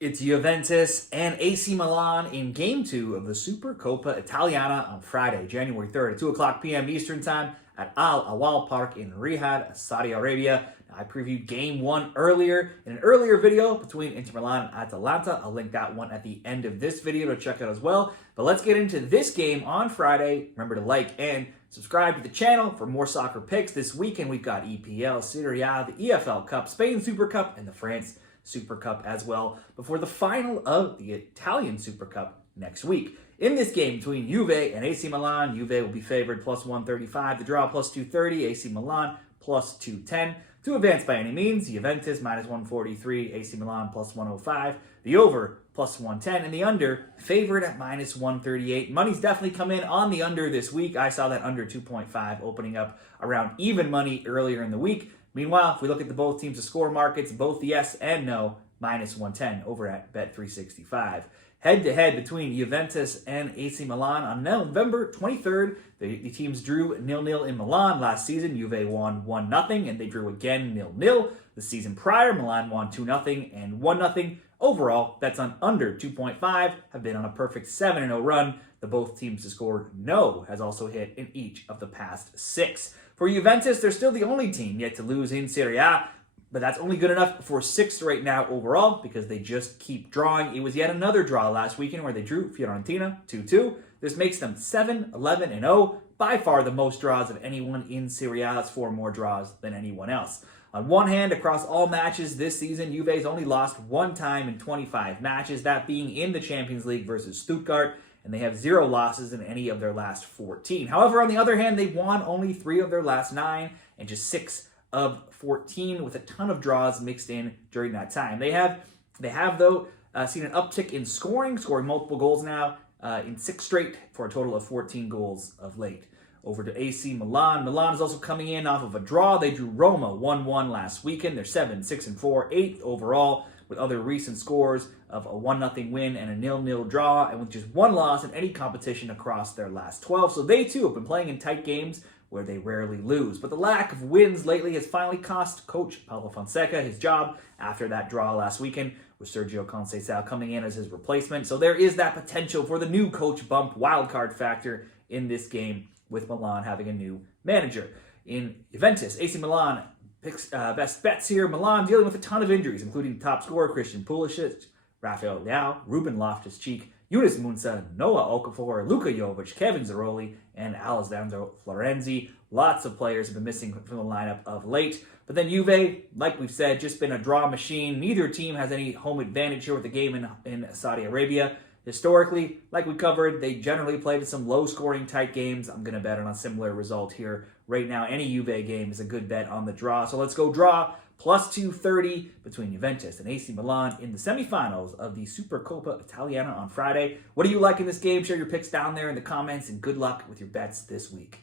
It's Juventus and AC Milan in Game 2 of the Supercoppa Italiana on Friday, January 3rd at 2 o'clock p.m. Eastern Time at Al Awal Park in Riyadh, Saudi Arabia. Now, I previewed Game 1 earlier in an earlier video between Inter Milan and Atalanta. I'll link that one at the end of this video to check out as well. But let's get into this game on Friday. Remember to like and subscribe to the channel for more soccer picks. This weekend we've got EPL, Serie A, the EFL Cup, Spain Super Cup, and the France Super Cup as well before the final of the Italian Super Cup next week. In this game between Juve and AC Milan, Juve will be favored plus 135, the draw plus 230, AC Milan plus 210. To advance by any means, Juventus minus 143, AC Milan plus 105, the over plus 110, and the under favored at minus 138. Money's definitely come in on the under this week. I saw that under 2.5 opening up around even money earlier in the week. Meanwhile, if we look at the both teams to score markets, both yes and no, minus 110 over at Bet365. Head-to-head between Juventus and AC Milan on November 23rd. The teams drew 0-0 in Milan last season. Juve won 1-0, and they drew again 0-0. The season prior, Milan won 2-0 and 1-0. Overall, bets on under 2.5 have been on a perfect 7-0 run. The both teams to score no has also hit in each of the past 6. For Juventus, they're still the only team yet to lose in Serie A, but that's only good enough for 6th right now overall because they just keep drawing. It was yet another draw last weekend where they drew Fiorentina 2-2. This makes them 7-11-0, by far the most draws of anyone in Serie A. That's 4 more draws than anyone else. On one hand, across all matches this season, Juve's only lost 1 time in 25 matches, that being in the Champions League versus Stuttgart, and they have 0 losses in any of their last 14. However, on the other hand, they've won only 3 of their last 9 and just 6 of 14 with a ton of draws mixed in during that time. They have though, seen an uptick in scoring multiple goals now in 6 straight for a total of 14 goals of late. Over to AC Milan. Milan is also coming in off of a draw. They drew Roma 1-1 last weekend. They're 7-6-4, 8th overall, with other recent scores of a 1-0 win and a 0-0 draw, and with just 1 loss in any competition across their last 12. So they too have been playing in tight games where they rarely lose. But the lack of wins lately has finally cost coach Paulo Fonseca his job after that draw last weekend, with Sergio Conceição coming in as his replacement. So there is that potential for the new coach bump wildcard factor in this game, with Milan having a new manager. In Juventus, AC Milan picks best bets here. Milan dealing with a ton of injuries, including top scorer Christian Pulisic, Rafael Leao, Ruben Loftus-Cheek, Yunus Munsa, Noah Okafor, Luka Jovic, Kevin Zeroli, and Alessandro Florenzi. Lots of players have been missing from the lineup of late. But then Juve, like we've said, just been a draw machine. Neither team has any home advantage here with the game in Saudi Arabia. Historically, like we covered, they generally played some low-scoring tight games. I'm going to bet on a similar result here. Right now, any Juve game is a good bet on the draw. So let's go draw plus 230 between Juventus and AC Milan in the semifinals of the Supercoppa Italiana on Friday. What do you like in this game? Share your picks down there in the comments, and good luck with your bets this week.